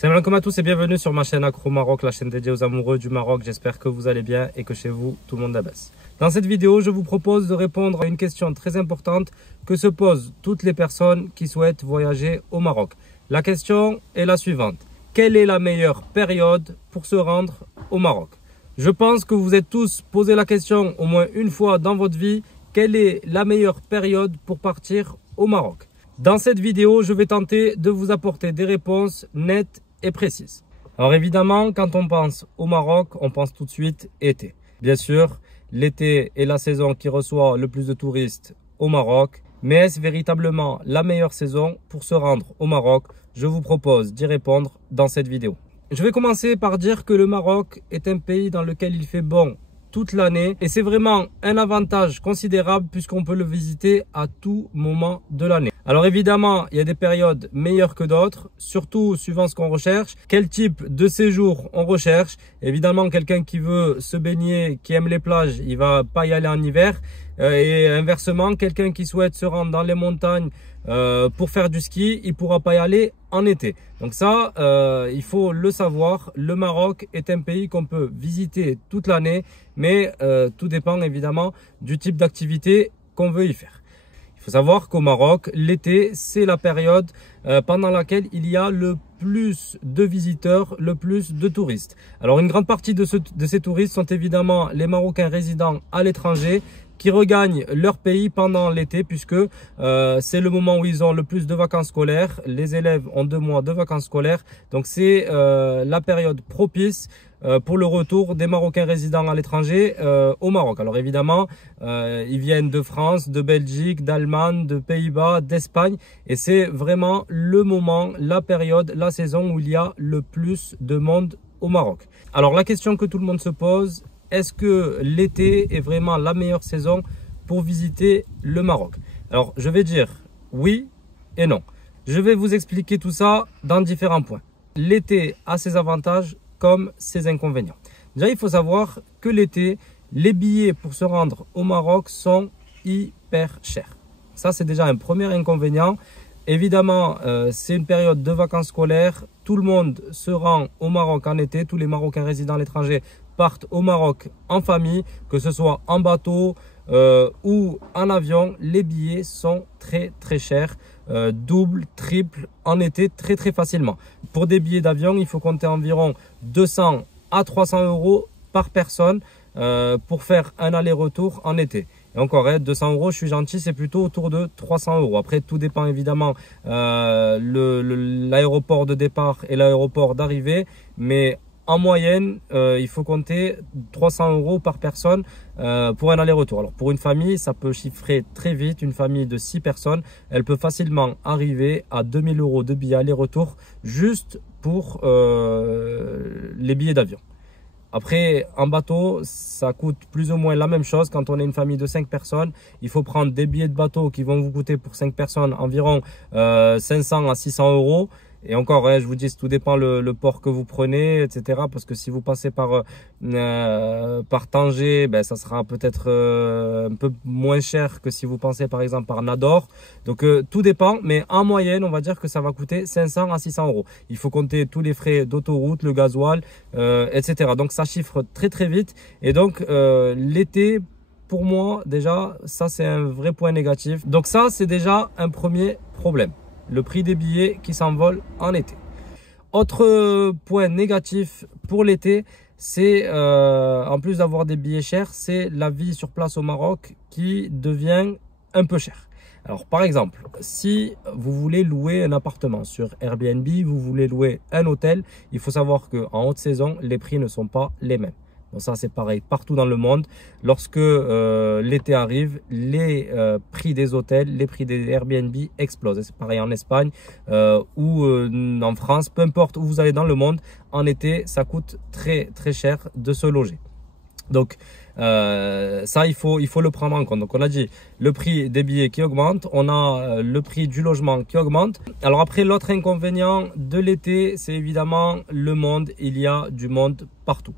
Salam alaikum à tous et bienvenue sur ma chaîne Accro Maroc, la chaîne dédiée aux amoureux du Maroc. J'espère que vous allez bien et que chez vous, tout le monde abaisse. Dans cette vidéo, je vous propose de répondre à une question très importante que se posent toutes les personnes qui souhaitent voyager au Maroc. La question est la suivante. Quelle est la meilleure période pour se rendre au Maroc? Je pense que vous êtes tous posé la question au moins une fois dans votre vie. Quelle est la meilleure période pour partir au Maroc? Dans cette vidéo, je vais tenter de vous apporter des réponses nettes et précises. Alors évidemment, quand on pense au Maroc, on pense tout de suite été. Bien sûr, l'été est la saison qui reçoit le plus de touristes au Maroc. Mais est-ce véritablement la meilleure saison pour se rendre au Maroc? Je vous propose d'y répondre dans cette vidéo. Je vais commencer par dire que le Maroc est un pays dans lequel il fait bon toute l'année et c'est vraiment un avantage considérable puisqu'on peut le visiter à tout moment de l'année. Alors évidemment, il y a des périodes meilleures que d'autres, surtout suivant ce qu'on recherche, quel type de séjour on recherche. Évidemment, quelqu'un qui veut se baigner, qui aime les plages, il va pas y aller en hiver. Et inversement, quelqu'un qui souhaite se rendre dans les montagnes pour faire du ski, il pourra pas y aller en été. Donc ça, il faut le savoir. Le Maroc est un pays qu'on peut visiter toute l'année, mais tout dépend évidemment du type d'activité qu'on veut y faire. Il faut savoir qu'au Maroc, l'été, c'est la période pendant laquelle il y a le plus de visiteurs, le plus de touristes. Alors une grande partie de ces touristes sont évidemment les Marocains résidant à l'étranger qui regagnent leur pays pendant l'été puisque c'est le moment où ils ont le plus de vacances scolaires. Les élèves ont 2 mois de vacances scolaires. Donc c'est la période propice pour le retour des Marocains résidents à l'étranger au Maroc. Alors évidemment, ils viennent de France, de Belgique, d'Allemagne, de Pays-Bas, d'Espagne. Et c'est vraiment le moment, la période, la saison où il y a le plus de monde au Maroc. Alors la question que tout le monde se pose, est-ce que l'été est vraiment la meilleure saison pour visiter le Maroc? Alors, je vais dire oui et non. Je vais vous expliquer tout ça dans différents points. L'été a ses avantages comme ses inconvénients. Déjà, il faut savoir que l'été, les billets pour se rendre au Maroc sont hyper chers. Ça, c'est déjà un premier inconvénient. Évidemment, c'est une période de vacances scolaires. Tout le monde se rend au Maroc en été. Tous les Marocains résidant à l'étranger partent au Maroc en famille, que ce soit en bateau ou en avion. Les billets sont très chers, double, triple en été très facilement. Pour des billets d'avion, il faut compter environ 200 à 300 euros par personne pour faire un aller-retour en été. Et encore, 200 euros, je suis gentil, c'est plutôt autour de 300 euros. Après, tout dépend évidemment l'aéroport de départ et l'aéroport d'arrivée, mais en moyenne, il faut compter 300 euros par personne pour un aller-retour. Alors pour une famille, ça peut chiffrer très vite. Une famille de 6 personnes, elle peut facilement arriver à 2000 euros de billets aller-retour juste pour les billets d'avion. Après, en bateau, ça coûte plus ou moins la même chose. Quand on est une famille de 5 personnes, il faut prendre des billets de bateau qui vont vous coûter pour 5 personnes environ 500 à 600 euros. Et encore, je vous dis, tout dépend le port que vous prenez, etc. Parce que si vous passez par Tanger, ben, ça sera peut-être un peu moins cher que si vous passez par exemple par Nador. Donc tout dépend, mais en moyenne, on va dire que ça va coûter 500 à 600 euros. Il faut compter tous les frais d'autoroute, le gasoil, etc. Donc ça chiffre très vite. Et donc l'été, pour moi, déjà, ça c'est un vrai point négatif. Donc ça, c'est déjà un premier problème. Le prix des billets qui s'envole en été. Autre point négatif pour l'été, c'est en plus d'avoir des billets chers, c'est la vie sur place au Maroc qui devient un peu chère. Alors par exemple, si vous voulez louer un appartement sur Airbnb, vous voulez louer un hôtel, il faut savoir qu'en haute saison, les prix ne sont pas les mêmes. Donc ça, c'est pareil partout dans le monde. Lorsque l'été arrive, les prix des hôtels, les prix des Airbnb explosent. C'est pareil en Espagne ou en France, peu importe où vous allez dans le monde. En été, ça coûte très cher de se loger. Donc ça, il faut le prendre en compte. Donc on a dit le prix des billets qui augmente, on a le prix du logement qui augmente. Alors après, l'autre inconvénient de l'été, c'est évidemment le monde. Il y a du monde partout.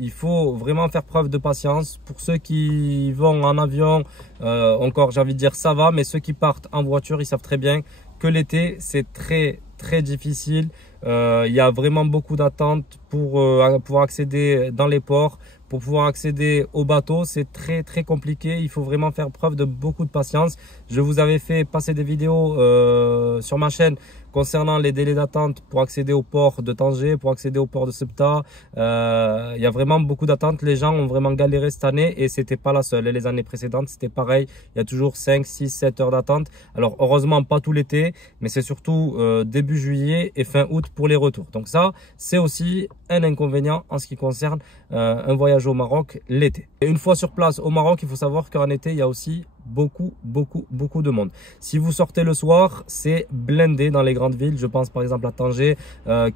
Il faut vraiment faire preuve de patience. Pour ceux qui vont en avion, encore j'ai envie de dire ça va, mais ceux qui partent en voiture, ils savent très bien que l'été c'est très très difficile. Il y a vraiment beaucoup d'attentes pour pouvoir accéder dans les ports. Pour pouvoir accéder au bateau, c'est très compliqué. Il faut vraiment faire preuve de beaucoup de patience. Je vous avais fait passer des vidéos sur ma chaîne concernant les délais d'attente pour accéder au port de Tanger, pour accéder au port de Ceuta. Il y a vraiment beaucoup d'attentes. Les gens ont vraiment galéré cette année et c'était pas la seule. Et les années précédentes, c'était pareil. Il y a toujours 5, 6, 7 heures d'attente. Alors heureusement, pas tout l'été, mais c'est surtout début juillet et fin août pour les retours. Donc ça, c'est aussi un inconvénient en ce qui concerne un voyage au Maroc l'été. Et une fois sur place au Maroc, il faut savoir qu'en été, il y a aussi beaucoup de monde. Si vous sortez le soir, c'est blindé dans les grandes villes. Je pense par exemple à Tanger,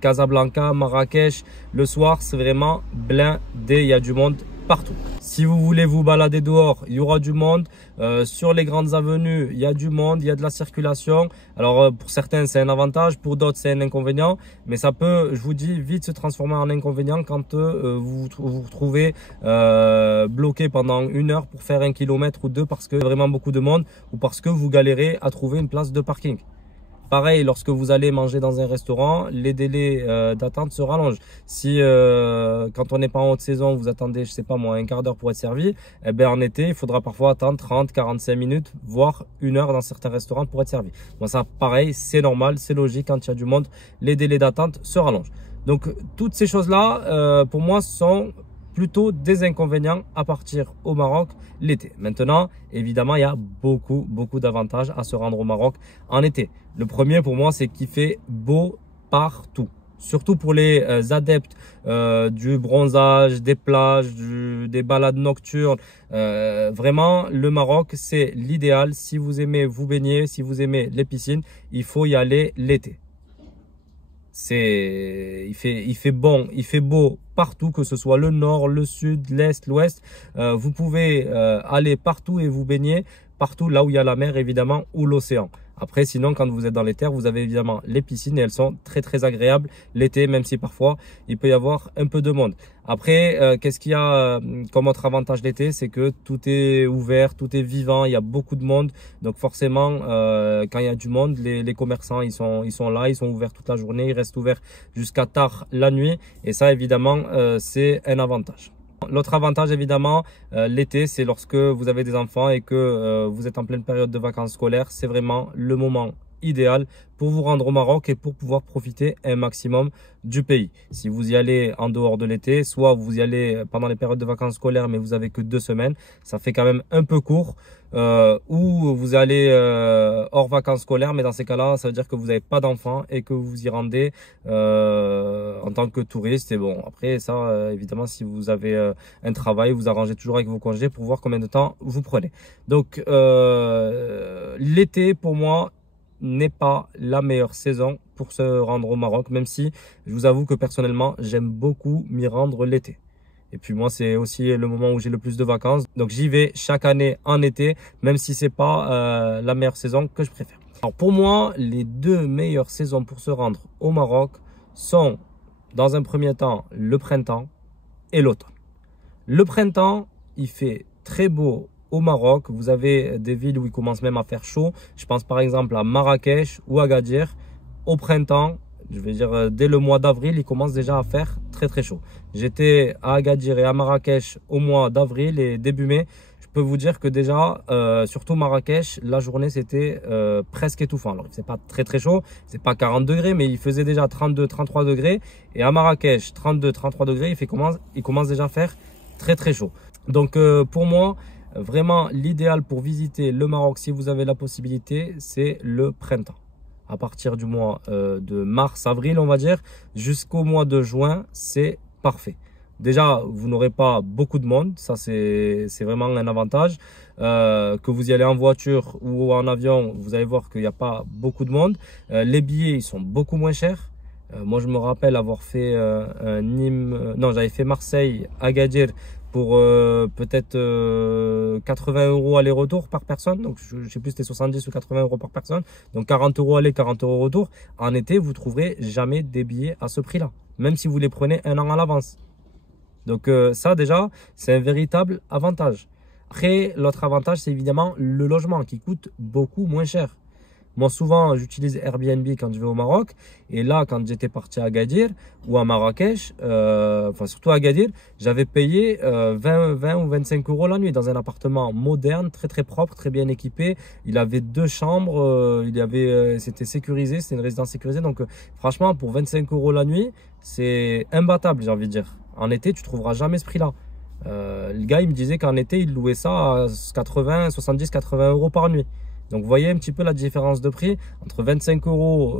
Casablanca, Marrakech. Le soir, c'est vraiment blindé. Il y a du monde partout. Si vous voulez vous balader dehors, il y aura du monde. Sur les grandes avenues, il y a du monde, il y a de la circulation. Alors pour certains, c'est un avantage, pour d'autres, c'est un inconvénient. Mais ça peut, je vous dis, vite se transformer en inconvénient quand vous vous retrouvez bloqué pendant 1 heure pour faire 1 kilomètre ou 2 parce que vraiment beaucoup de monde ou parce que vous galérez à trouver une place de parking. Pareil, lorsque vous allez manger dans un restaurant, les délais d'attente se rallongent. Si quand on n'est pas en haute saison, vous attendez, je sais pas moi, 1/4 d'heure pour être servi, eh bien en été, il faudra parfois attendre 30, 45 minutes, voire 1 heure dans certains restaurants pour être servi. Bon, ça, pareil, c'est normal, c'est logique. Quand il y a du monde, les délais d'attente se rallongent. Donc, toutes ces choses-là, pour moi, sont plutôt des inconvénients à partir au Maroc l'été. Maintenant, évidemment, il y a beaucoup d'avantages à se rendre au Maroc en été. Le premier pour moi, c'est qu'il fait beau partout. Surtout pour les adeptes du bronzage, des plages, des balades nocturnes. Vraiment, le Maroc, c'est l'idéal. Si vous aimez vous baigner, si vous aimez les piscines, il faut y aller l'été. Il fait bon, il fait beau partout, que ce soit le nord, le sud, l'est, l'ouest. Vous pouvez aller partout et vous baigner partout là où il y a la mer évidemment ou l'océan. Après, sinon, quand vous êtes dans les terres, vous avez évidemment les piscines et elles sont très agréables l'été, même si parfois il peut y avoir un peu de monde. Après, qu'est-ce qu'il y a comme autre avantage l'été? C'est que tout est ouvert, tout est vivant, il y a beaucoup de monde. Donc forcément, quand il y a du monde, les commerçants, ils sont là, ils sont ouverts toute la journée, ils restent ouverts jusqu'à tard la nuit. Et ça, évidemment, c'est un avantage. L'autre avantage évidemment l'été, c'est lorsque vous avez des enfants et que vous êtes en pleine période de vacances scolaires. C'est vraiment le moment idéal pour vous rendre au Maroc et pour pouvoir profiter un maximum du pays. Si vous y allez en dehors de l'été, soit vous y allez pendant les périodes de vacances scolaires mais vous avez que 2 semaines, ça fait quand même un peu court, ou vous allez hors vacances scolaires, mais dans ces cas-là, ça veut dire que vous n'avez pas d'enfants et que vous y rendez en tant que touriste. Et bon, après ça, évidemment, si vous avez un travail, vous arrangez toujours avec vos congés pour voir combien de temps vous prenez. Donc, l'été, pour moi, n'est pas la meilleure saison pour se rendre au Maroc, même si je vous avoue que personnellement, j'aime beaucoup m'y rendre l'été. Et puis moi, c'est aussi le moment où j'ai le plus de vacances. Donc j'y vais chaque année en été, même si c'est pas la meilleure saison que je préfère. Alors pour moi, les 2 meilleures saisons pour se rendre au Maroc sont, dans un premier temps, le printemps et l'automne. Le printemps, il fait très beau au Maroc. Vous avez des villes où il commence même à faire chaud. Je pense par exemple à Marrakech ou Agadir. Au printemps, je vais dire dès le mois d'avril, il commence déjà à faire très chaud. J'étais à Agadir et à Marrakech au mois d'avril et début mai. Je peux vous dire que déjà, surtout Marrakech, la journée c'était presque étouffant. Alors c'est pas très chaud, c'est pas 40 degrés, mais il faisait déjà 32-33 degrés. Et à Marrakech, 32-33 degrés, il commence déjà à faire très chaud. Donc pour moi, vraiment l'idéal pour visiter le Maroc, si vous avez la possibilité, c'est le printemps. À partir du mois de mars-avril, on va dire, jusqu'au mois de juin, c'est parfait. Déjà, vous n'aurez pas beaucoup de monde, ça c'est vraiment un avantage. Que vous y allez en voiture ou en avion, vous allez voir qu'il n'y a pas beaucoup de monde. Les billets, ils sont beaucoup moins chers. Moi, je me rappelle avoir fait j'avais fait Marseille-Agadir pour peut-être 80 € aller-retour par personne. Donc, je ne sais plus, c'était 70 ou 80 € par personne. Donc, 40 € aller, 40 € retour. En été, vous ne trouverez jamais des billets à ce prix-là, même si vous les prenez 1 an à l'avance. Donc, ça, déjà, c'est un véritable avantage. Après, l'autre avantage, c'est évidemment le logement qui coûte beaucoup moins cher. Moi, souvent, j'utilise Airbnb quand je vais au Maroc. Et là, quand j'étais parti à Agadir ou à Marrakech, enfin surtout à Agadir, j'avais payé 20 ou 25 euros la nuit dans un appartement moderne, très très propre, très bien équipé. Il avait 2 chambres, c'était sécurisé, c'était une résidence sécurisée. Donc franchement, pour 25 euros la nuit, c'est imbattable, j'ai envie de dire. En été, tu trouveras jamais ce prix-là. Le gars, il me disait qu'en été, il louait ça à 70, 80 euros par nuit. Donc, vous voyez un petit peu la différence de prix entre 25 euros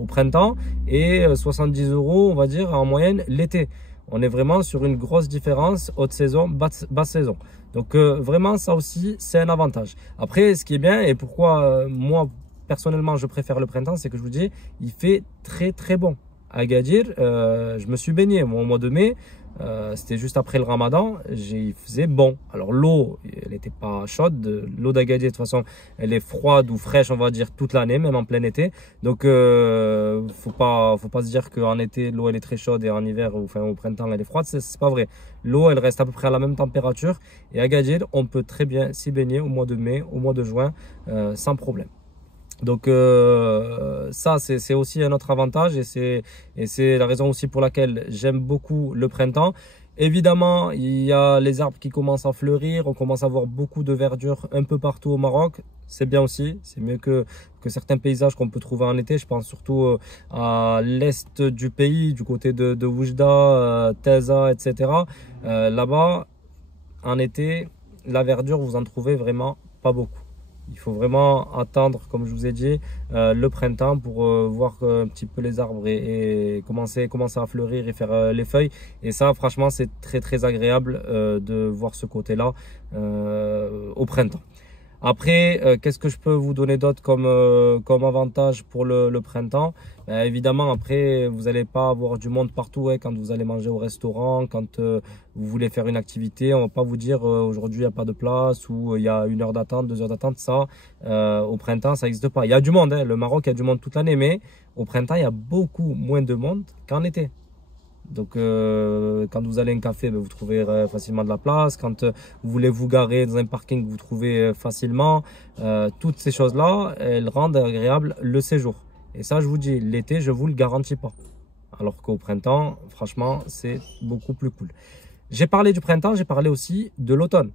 au printemps et 70 euros, on va dire, en moyenne l'été. On est vraiment sur une grosse différence haute saison, basse saison. Donc, vraiment, ça aussi, c'est un avantage. Après, ce qui est bien et pourquoi moi, personnellement, je préfère le printemps, c'est que je vous dis, il fait très, très bon. À Agadir, je me suis baigné moi, au mois de mai. C'était juste après le Ramadan, il faisait bon. Alors l'eau, elle n'était pas chaude. L'eau d'Agadir, de toute façon, elle est froide ou fraîche, on va dire, toute l'année, même en plein été. Donc, faut pas se dire qu'en été, l'eau, elle est très chaude et en hiver, ou enfin au printemps, elle est froide. C'est pas vrai. L'eau, elle reste à peu près à la même température. Et à Agadir, on peut très bien s'y baigner au mois de mai, au mois de juin, sans problème. Donc ça c'est aussi un autre avantage et c'est la raison aussi pour laquelle j'aime beaucoup le printemps. Évidemment, il y a les arbres qui commencent à fleurir, on commence à voir beaucoup de verdure un peu partout au Maroc. C'est bien aussi, c'est mieux que certains paysages qu'on peut trouver en été. Je pense surtout à l'est du pays, du côté de Oujda, Teza, etc. Là-bas, en été, la verdure, vous en trouvez vraiment pas beaucoup. Il faut vraiment attendre, comme je vous ai dit, le printemps pour voir un petit peu les arbres et commencer à fleurir et faire les feuilles. Et ça, franchement, c'est très très agréable de voir ce côté-là au printemps. Après, qu'est-ce que je peux vous donner d'autre comme avantage pour le printemps? Évidemment, après, vous n'allez pas avoir du monde partout quand vous allez manger au restaurant, quand vous voulez faire une activité. On ne va pas vous dire aujourd'hui il n'y a pas de place ou il y a 1 heure d'attente, 2 heures d'attente. Ça, au printemps, ça n'existe pas. Il y a du monde, le Maroc, il y a du monde toute l'année, mais au printemps, il y a beaucoup moins de monde qu'en été. Donc, quand vous allez à un café, vous trouverez facilement de la place. Quand vous voulez vous garer dans un parking, vous trouvez facilement. Toutes ces choses-là, elles rendent agréable le séjour. Et ça, je vous dis, l'été, je vous le garantis pas. Alors qu'au printemps, franchement, c'est beaucoup plus cool. J'ai parlé du printemps, j'ai parlé aussi de l'automne.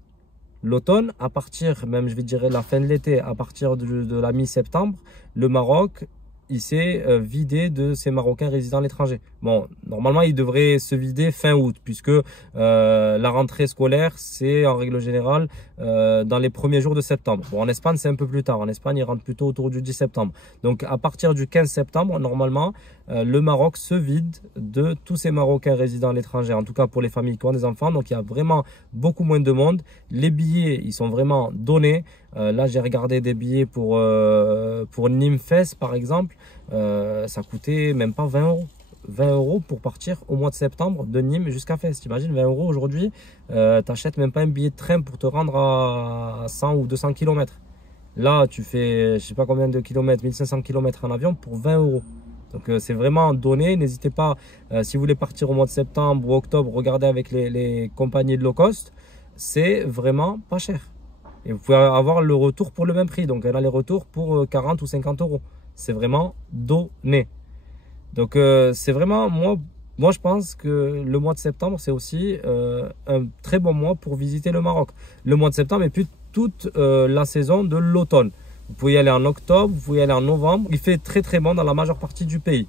L'automne, à partir, même je vais dire la fin de l'été, à partir de la mi-septembre, le Maroc, il s'est vidé de ses Marocains résidant à l'étranger. Bon, normalement, il devrait se vider fin août, puisque la rentrée scolaire, c'est en règle générale dans les premiers jours de septembre. Bon, en Espagne, c'est un peu plus tard. En Espagne, il rentre plutôt autour du 10 septembre. Donc, à partir du 15 septembre, normalement, le Maroc se vide de tous ces Marocains résidant à l'étranger, en tout cas pour les familles qui ont des enfants. Donc, il y a vraiment beaucoup moins de monde. Les billets, ils sont vraiment donnés. Là, j'ai regardé des billets pour Nîmes-Fès, par exemple. Ça coûtait même pas 20 euros. 20 euros pour partir au mois de septembre de Nîmes jusqu'à Fès. T'imagines, 20 euros aujourd'hui, t'achètes même pas un billet de train pour te rendre à 100 ou 200 km. Là, tu fais, je sais pas combien de kilomètres, 1500 km en avion pour 20 euros. Donc, c'est vraiment donné. N'hésitez pas, si vous voulez partir au mois de septembre ou octobre, regardez avec les compagnies de low cost. C'est vraiment pas cher. Et vous pouvez avoir le retour pour le même prix. Donc, un aller-retour pour 40 ou 50 euros. C'est vraiment donné. Donc, c'est vraiment, moi, je pense que le mois de septembre, c'est aussi un très bon mois pour visiter le Maroc. Le mois de septembre et puis toute la saison de l'automne. Vous pouvez y aller en octobre, vous pouvez y aller en novembre. Il fait très très bon dans la majeure partie du pays.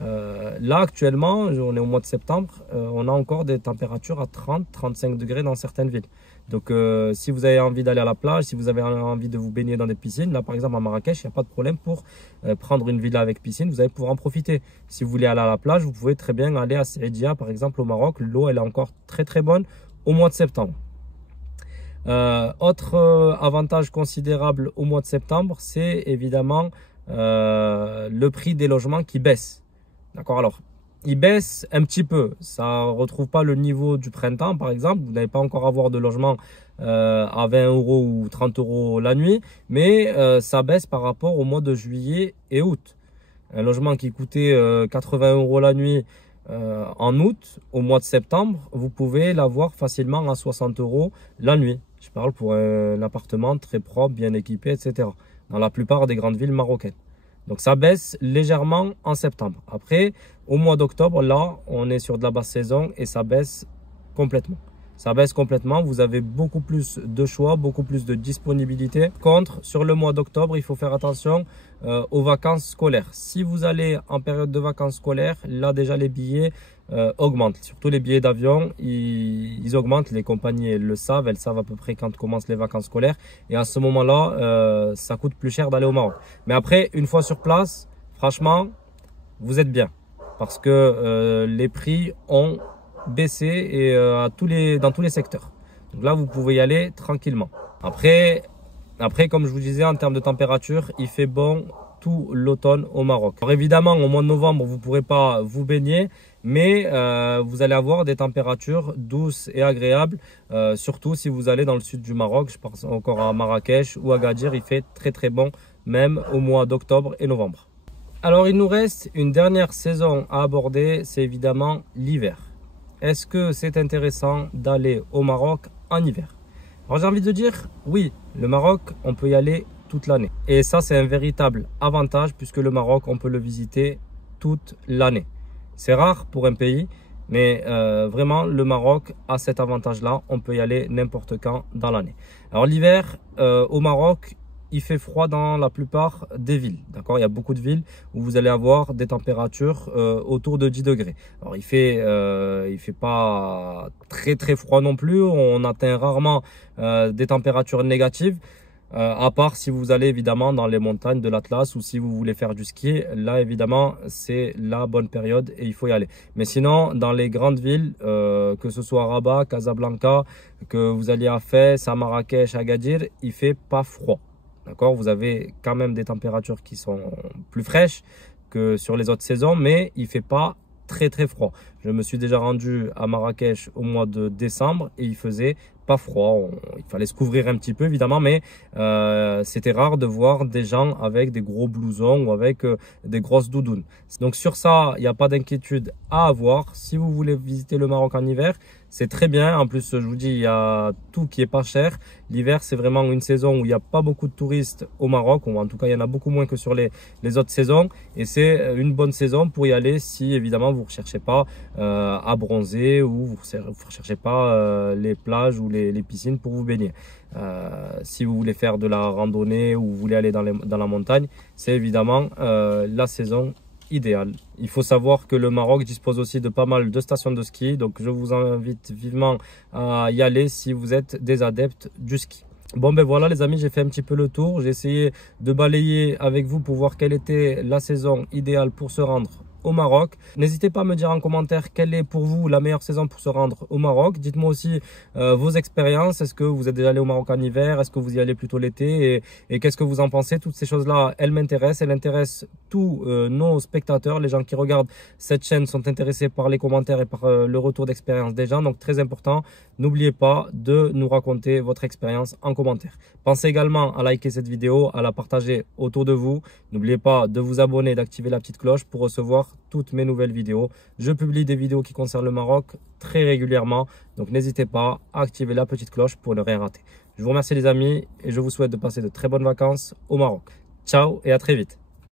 Là, actuellement, on est au mois de septembre, on a encore des températures à 30-35 degrés dans certaines villes. Donc, si vous avez envie d'aller à la plage, si vous avez envie de vous baigner dans des piscines, là, par exemple, à Marrakech, il n'y a pas de problème pour prendre une villa avec piscine, vous allez pouvoir en profiter. Si vous voulez aller à la plage, vous pouvez très bien aller à Saïdia, par exemple, au Maroc. L'eau, elle est encore très, très bonne au mois de septembre. Autre avantage considérable au mois de septembre, c'est évidemment le prix des logements qui baisse. D'accord, alors il baisse un petit peu, ça ne retrouve pas le niveau du printemps par exemple, vous n'allez pas encore avoir de logement à 20 euros ou 30 euros la nuit, mais ça baisse par rapport au mois de juillet et août. Un logement qui coûtait 80 euros la nuit en août, au mois de septembre, vous pouvez l'avoir facilement à 60 euros la nuit. Je parle pour un appartement très propre, bien équipé, etc. dans la plupart des grandes villes marocaines. Donc ça baisse légèrement en septembre. Après, au mois d'octobre, là, on est sur de la basse saison et ça baisse complètement. Ça baisse complètement, vous avez beaucoup plus de choix, beaucoup plus de disponibilité. Contre, sur le mois d'octobre, il faut faire attention aux vacances scolaires. Si vous allez en période de vacances scolaires, là déjà les billets augmentent. Surtout les billets d'avion, ils augmentent. Les compagnies elles le savent, elles savent à peu près quand commencent les vacances scolaires. Et à ce moment-là, ça coûte plus cher d'aller au Maroc. Mais après, une fois sur place, franchement, vous êtes bien. Parce que les prix ont baissé et dans tous les secteurs. Donc là, vous pouvez y aller tranquillement. Après, comme je vous disais, en termes de température, il fait bon tout l'automne au Maroc. Alors évidemment, au mois de novembre, vous ne pourrez pas vous baigner, mais vous allez avoir des températures douces et agréables, surtout si vous allez dans le sud du Maroc. Je pense encore à Marrakech ou à Agadir, il fait très très bon, même au mois d'octobre et novembre. Alors il nous reste une dernière saison à aborder, c'est évidemment l'hiver. Est-ce que c'est intéressant d'aller au Maroc en hiver? Alors j'ai envie de dire oui, le Maroc, on peut y aller toute l'année. Et ça, c'est un véritable avantage puisque le Maroc, on peut le visiter toute l'année. C'est rare pour un pays, mais vraiment, le Maroc a cet avantage-là. On peut y aller n'importe quand dans l'année. Alors l'hiver, au Maroc, il fait froid dans la plupart des villes. D'accord, il y a beaucoup de villes où vous allez avoir des températures autour de 10 degrés. Alors il fait pas très très froid non plus. On atteint rarement des températures négatives. À part si vous allez évidemment dans les montagnes de l'Atlas ou si vous voulez faire du ski, là évidemment c'est la bonne période et il faut y aller. Mais sinon dans les grandes villes, que ce soit Rabat, Casablanca, que vous alliez à Fès, à Marrakech, à Agadir, il fait pas froid. D'accord, vous avez quand même des températures qui sont plus fraîches que sur les autres saisons, mais il fait pas très très froid. Je me suis déjà rendu à Marrakech au mois de décembre et il faisait pas froid. Il fallait se couvrir un petit peu évidemment, mais c'était rare de voir des gens avec des gros blousons ou avec des grosses doudounes. Donc sur ça, il n'y a pas d'inquiétude à avoir. Si vous voulez visiter le Maroc en hiver, c'est très bien. En plus, je vous dis, il y a tout qui est pas cher. L'hiver, c'est vraiment une saison où il n'y a pas beaucoup de touristes au Maroc, ou en tout cas, il y en a beaucoup moins que sur les autres saisons. Et c'est une bonne saison pour y aller si évidemment vous ne recherchez pas à bronzer ou vous ne recherchez pas les plages ou les piscines pour vous baigner. Si vous voulez faire de la randonnée ou vous voulez aller dans la montagne, c'est évidemment la saison idéale. Il faut savoir que le Maroc dispose aussi de pas mal de stations de ski, donc je vous invite vivement à y aller si vous êtes des adeptes du ski. Bon ben voilà les amis, j'ai fait un petit peu le tour, j'ai essayé de balayer avec vous pour voir quelle était la saison idéale pour se rendre au Maroc. N'hésitez pas à me dire en commentaire quelle est pour vous la meilleure saison pour se rendre au Maroc. Dites-moi aussi vos expériences. Est-ce que vous êtes déjà allé au Maroc en hiver? Est-ce que vous y allez plutôt l'été? Et qu'est-ce que vous en pensez? Toutes ces choses-là, elles m'intéressent. Elles intéressent tous nos spectateurs. Les gens qui regardent cette chaîne sont intéressés par les commentaires et par le retour d'expérience des gens. Donc très important, n'oubliez pas de nous raconter votre expérience en commentaire. Pensez également à liker cette vidéo, à la partager autour de vous. N'oubliez pas de vous abonner et d'activer la petite cloche pour recevoir toutes mes nouvelles vidéos. Je publie des vidéos qui concernent le Maroc très régulièrement, donc n'hésitez pas à activer la petite cloche pour ne rien rater. Je vous remercie les amis et je vous souhaite de passer de très bonnes vacances au Maroc. Ciao et à très vite.